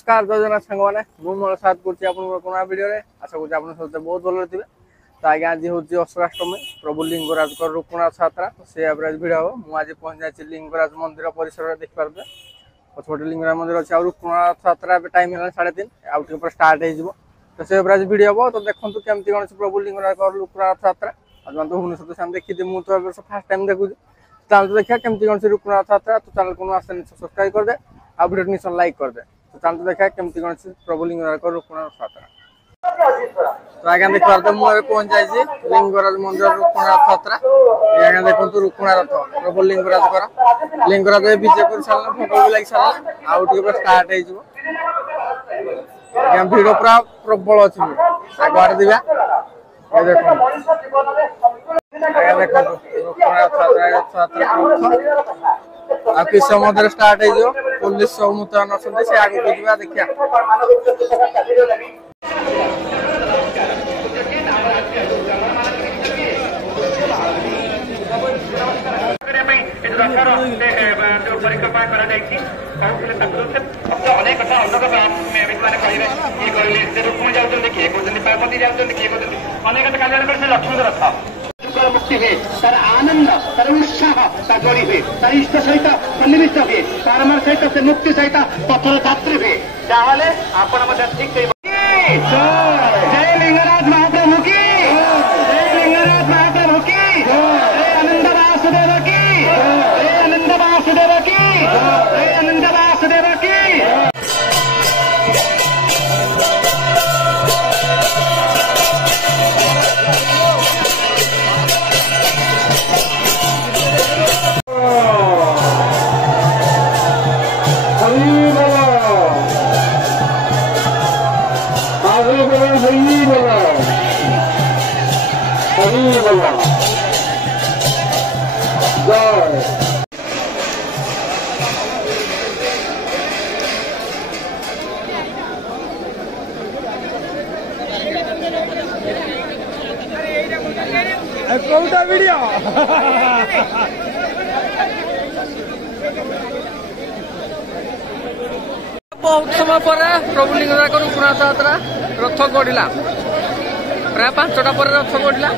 नमस्कार जय जगन्नाथ सांग मैंने मुझे साथ कर भिडियो आशा करुँच आप बहुत भल थे। तो आज्ञा आज हूँ अष्टाष्टमी प्रभु लिंगराज रुक्मनाथ यात्रा से आज भिड़ हम मुझे पहुँच जाए लिंगराज मंदिर परिसर देखिपारे पछपटे लिंगराज मंदिर अच्छे आ रुक्मनाथ यात्रा टाइम है 3:30 आउट स्टार्ट हो तो से आज भिड़ हम। तो देखो केमती कौन प्रभु लिंगराज रुक्मनाथ यात्रा आज तो भुवनेश्वर से देखी मुझे फास्ट टाइम देखुँ चैनल देखा केमती कौन रुक्मनाथ यात्रा। तो चैनल को आसे सब्सक्राइब कर दे आ वीडियो निश्चय लाइक कर दे। तो चैनल देखा केमती कौन प्रभु लिंगराज रुक्मनाथ यात्रा। तो आज्ञा देख पारे मुझे पहुंच जाए लिंगराज मंदिर रुक्मनाथ यात्रा। आज्ञा देखो रुक्मणा रथ प्रभु लिंगराज विजय कर सारा फोटो भी लग सारा आउट स्टार्ट हो भिड़ पूरा प्रबल अच्छी आगे दिवा देखो देखो रुक्मनाथ यात्रा आ किस समय स्टार्ट हो पुलिस सब मुतयन अच्छे से आगे जा देखिए। मुक्ति हुए तार आनंद तार उत्साह ताड़ी हुए तार इष्ट सहित सन्निविष्ट हुए तार मन सहित से मुक्ति सहित पथर यात्री हुए ताहले आपण ठीक जय लिंगराज महाप्रभु की जय लिंगराज महाप्रभु की जय आनंद वासुदेव की जय आनंद वासुदेव की जय आनंद वासुदेव की। कौटा वीडियो बहुत समय पर प्रभु लिंगराज रुक्मनाथ यात्रा रथ गढ़ला प्राय 5टा पर रथ गढ़ला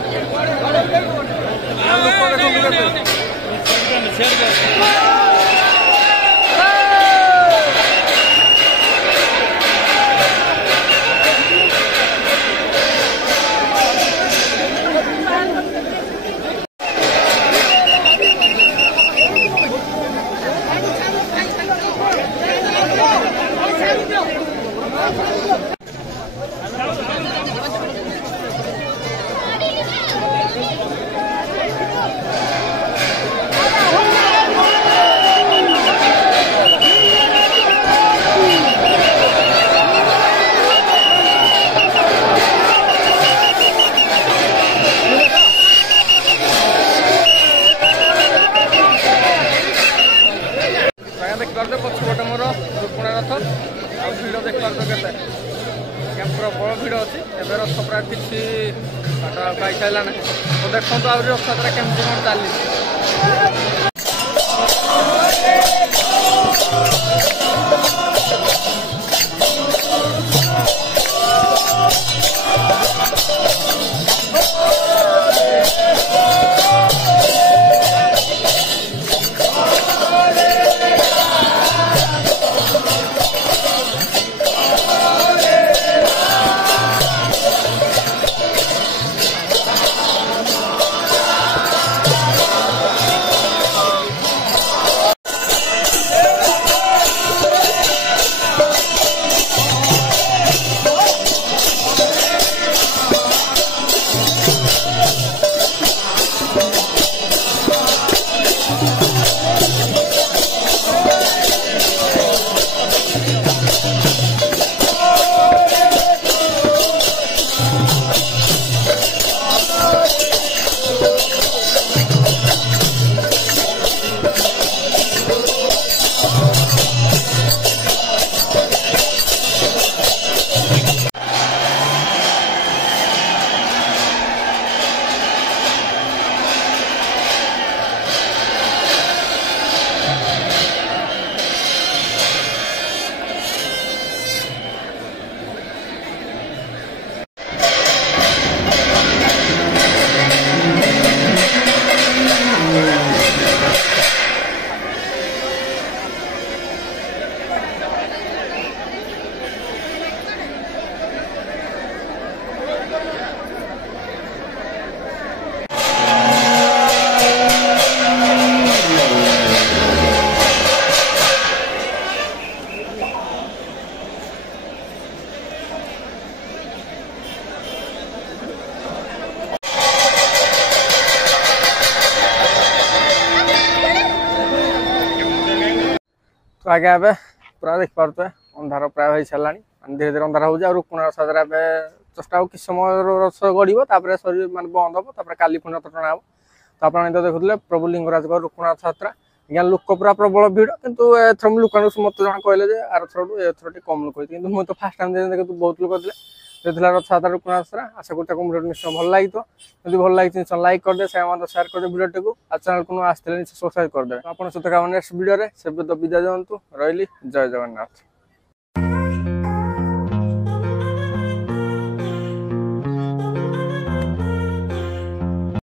पछपटे मोर रुक्मणा रथ आ भिड़ देख के प्रबल भिड़ अच्छी एवं रथ प्राय किसी पाई सारा ना। तो देखो आ रथ यात्रा केमती कौन चली ଆଜ୍ଞା ଏବେ ପୁରା ଦେଖିପାରୁଥିବେ ଅନ୍ଧାର ପ୍ରାୟ ହେଇସାରିଲାଣି ଧୀରେ ଧୀରେ ଅନ୍ଧାର ହେଉଛି ଆଉ ରୁକୁଣା ରଥଯାତ୍ରା ଏବେ ଜଷ୍ଟ ଆଉ କିଛି ସମୟ ରଥ ଗଡ଼ିବ ତାପରେ ସରି ମାନେ ବନ୍ଦ ହେବ ତାପରେ କାଲି ପୁଣି ରଥ ଟଣା ହେବ ତ ଆପଣ ତ ଦେଖୁଥିଲେ ପ୍ରଭୁ ଲିଙ୍ଗରାଜଙ୍କ ରୁକୁଣା ରଥଯାତ୍ରା ଆଜ୍ଞା ଲୋକ ପୁରା ପ୍ରବଳ ଭିଡ଼ କିନ୍ତୁ ଏଥର ମୁଁ ଲୋକମାନଙ୍କୁ ମତେ ଜଣେ କହିଲେ ଯେ ଆରଥରଠୁ ଏଥର ଟିକେ କମ୍ ଲୋକ ହେଇଛି କିନ୍ତୁ ମୁଁ ତ ଫାର୍ଷ୍ଟ ଟାଇମ୍ କିନ୍ତୁ ବହୁତ ଲୋକ ଥିଲେ ଥିଲା ରଥଯାତ୍ରା ରୁକୁଣା ଯାତ୍ରା ଆଶା କରୁଛି ତାକୁ ଭିଡ଼ିଓ ନିଶ୍ଚୟ ଭଲ ଲାଗିଥିବ ଯଦି ଭଲ ଲାଗିଛି ନିଶ୍ଚୟ ଲାଇକ୍ କରିଦେବେ ସେ ମଧ୍ୟ ସେୟାର କରିଦେବେ ଭିଡ଼ିଓଟିକୁ ଆଉ ଚ୍ୟାନେଲକୁ ଆସିଥିଲେ ନିଶ୍ଚୟ ସବସ୍କ୍ରାଇବ୍ କରିଦେବେ ଆପଣଙ୍କ ସହିତ ନେକ୍ସଟ ଭିଡ଼ିଓରେ ସେବେ ତ ବିଦାୟ ଦିଅନ୍ତୁ ରହିଲି ଜୟ ଜଗନ୍ନାଥ।